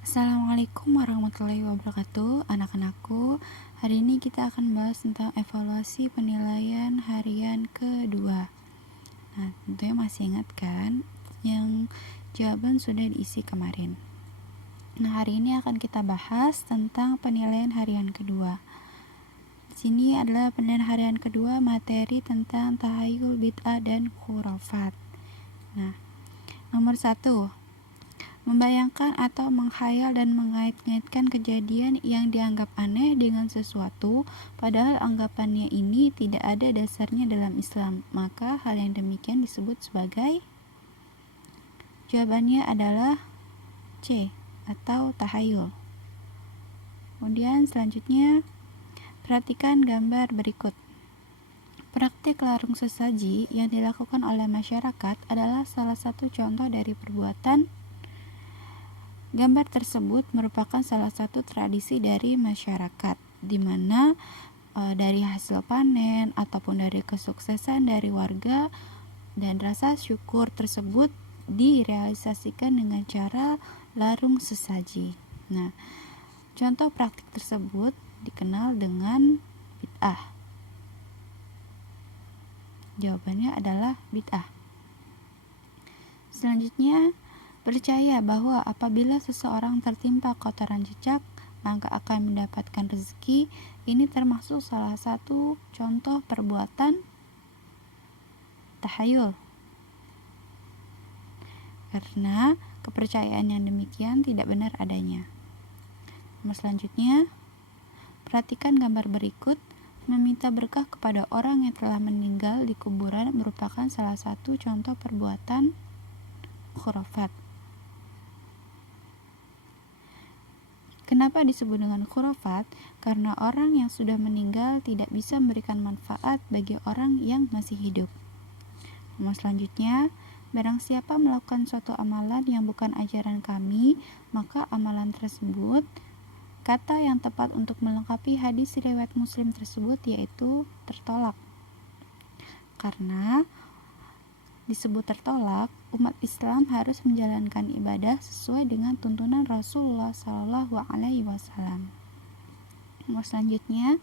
Assalamualaikum warahmatullahi wabarakatuh. Anak-anakku, hari ini kita akan bahas tentang evaluasi penilaian harian kedua. Nah, tentunya masih ingat kan yang jawaban sudah diisi kemarin. Nah, hari ini akan kita bahas tentang penilaian harian kedua. Di sini adalah penilaian harian kedua, materi tentang tahayul, bid'ah, dan khurafat. Nah, nomor 1, membayangkan atau menghayal dan mengait-ngaitkan kejadian yang dianggap aneh dengan sesuatu, padahal anggapannya ini tidak ada dasarnya dalam Islam. Maka hal yang demikian disebut sebagai, jawabannya adalah C atau tahayul. Kemudian selanjutnya, perhatikan gambar berikut. Praktik larung sesaji yang dilakukan oleh masyarakat adalah salah satu contoh dari perbuatan. Gambar tersebut merupakan salah satu tradisi dari masyarakat, di mana dari hasil panen ataupun dari kesuksesan dari warga dan rasa syukur tersebut direalisasikan dengan cara larung sesaji. Nah, contoh praktik tersebut dikenal dengan bid'ah. Jawabannya adalah bid'ah. Selanjutnya, percaya bahwa apabila seseorang tertimpa kotoran cicak, maka akan mendapatkan rezeki. Ini termasuk salah satu contoh perbuatan tahayul. Karena kepercayaan yang demikian tidak benar adanya. Selanjutnya, perhatikan gambar berikut. Meminta berkah kepada orang yang telah meninggal di kuburan merupakan salah satu contoh perbuatan khurafat. Kenapa disebut dengan khurafat? Karena orang yang sudah meninggal tidak bisa memberikan manfaat bagi orang yang masih hidup. Nomor selanjutnya, barang siapa melakukan suatu amalan yang bukan ajaran kami, maka amalan tersebut, kata yang tepat untuk melengkapi hadis riwayat Muslim tersebut yaitu tertolak. Karena disebut tertolak, umat Islam harus menjalankan ibadah sesuai dengan tuntunan Rasulullah SAW. Selanjutnya,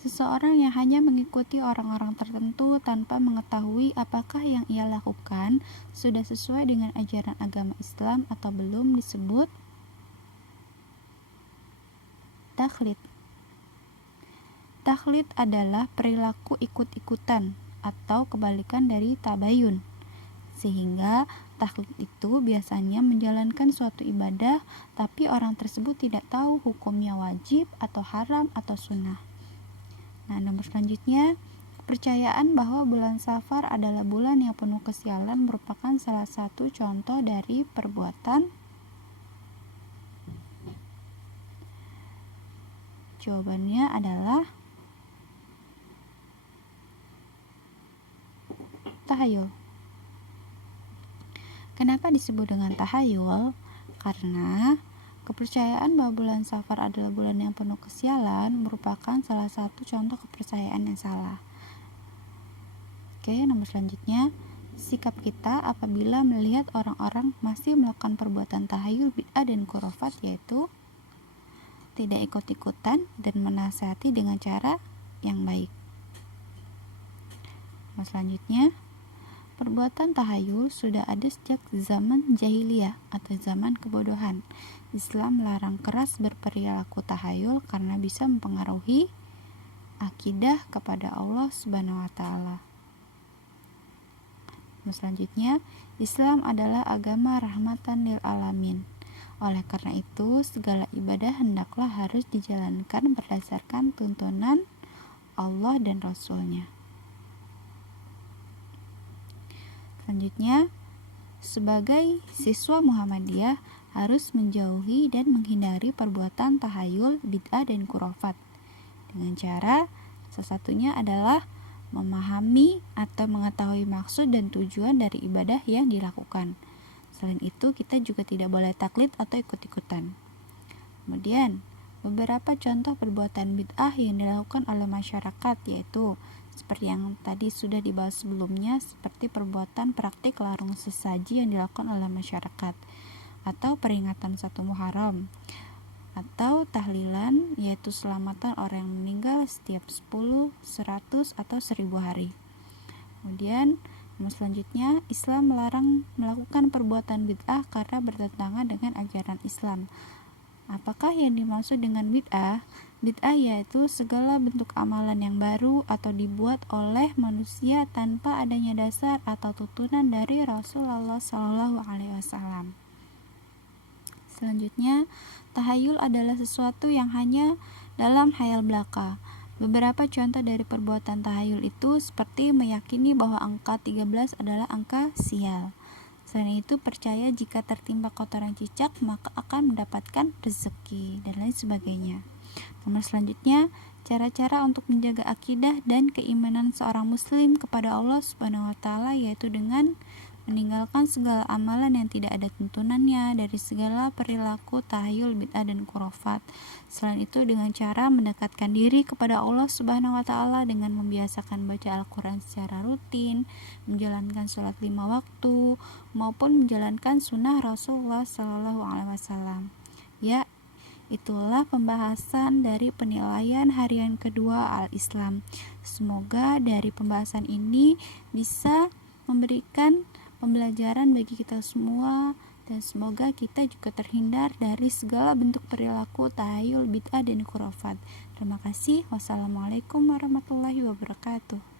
seseorang yang hanya mengikuti orang-orang tertentu tanpa mengetahui apakah yang ia lakukan sudah sesuai dengan ajaran agama Islam atau belum disebut taklid. Taklid adalah perilaku ikut-ikutan atau kebalikan dari tabayun. Sehingga taklid itu biasanya menjalankan suatu ibadah, tapi orang tersebut tidak tahu hukumnya wajib atau haram atau sunnah. Nah, nomor selanjutnya, kepercayaan bahwa bulan Safar adalah bulan yang penuh kesialan merupakan salah satu contoh dari perbuatan. Jawabannya adalah tahayul. Kenapa disebut dengan tahayul? Karena kepercayaan bahwa bulan Safar adalah bulan yang penuh kesialan merupakan salah satu contoh kepercayaan yang salah. Oke, nomor selanjutnya, sikap kita apabila melihat orang-orang masih melakukan perbuatan tahayul, bid'ah, dan khurafat yaitu tidak ikut-ikutan dan menasihati dengan cara yang baik. Nomor selanjutnya, perbuatan tahayul sudah ada sejak zaman jahiliyah atau zaman kebodohan. Islam melarang keras berperilaku tahayul karena bisa mempengaruhi akidah kepada Allah Subhanahu wa taala. Selanjutnya, Islam adalah agama rahmatan lil alamin. Oleh karena itu, segala ibadah hendaklah harus dijalankan berdasarkan tuntunan Allah dan Rasul-Nya. Selanjutnya, sebagai siswa Muhammadiyah harus menjauhi dan menghindari perbuatan tahayul, bid'ah, dan khurafat dengan cara salah satunya adalah memahami atau mengetahui maksud dan tujuan dari ibadah yang dilakukan. Selain itu, kita juga tidak boleh taklid atau ikut-ikutan. Kemudian, beberapa contoh perbuatan bid'ah yang dilakukan oleh masyarakat yaitu seperti yang tadi sudah dibahas sebelumnya, seperti perbuatan praktik larung sesaji yang dilakukan oleh masyarakat. atau peringatan 1 Muharram, atau tahlilan, yaitu selamatan orang yang meninggal setiap 10, 100, atau 1000 hari. Kemudian selanjutnya, Islam melarang melakukan perbuatan bid'ah karena bertentangan dengan ajaran Islam. Apakah yang dimaksud dengan bid'ah? Bid'ah yaitu segala bentuk amalan yang baru atau dibuat oleh manusia tanpa adanya dasar atau tuntunan dari Rasulullah SAW. Selanjutnya, tahayul adalah sesuatu yang hanya dalam hayal belaka. Beberapa contoh dari perbuatan tahayul itu seperti meyakini bahwa angka 13 adalah angka sial. Selain itu, percaya jika tertimpa kotoran cicak maka akan mendapatkan rezeki, dan lain sebagainya. Nomor selanjutnya, cara-cara untuk menjaga akidah dan keimanan seorang muslim kepada Allah Subhanahu wa taala, yaitu dengan meninggalkan segala amalan yang tidak ada tuntunannya dari segala perilaku tahayul, bid'ah, dan khurafat. Selain itu, dengan cara mendekatkan diri kepada Allah Subhanahu wa taala dengan membiasakan baca Al-Qur'an secara rutin, menjalankan sholat 5 waktu, maupun menjalankan sunnah Rasulullah SAW. Ya, itulah pembahasan dari penilaian harian kedua Al-Islam. Semoga dari pembahasan ini bisa memberikan pembelajaran bagi kita semua, dan semoga kita juga terhindar dari segala bentuk perilaku tahayul, bid'ah, dan khurafat. Terima kasih. Wassalamualaikum warahmatullahi wabarakatuh.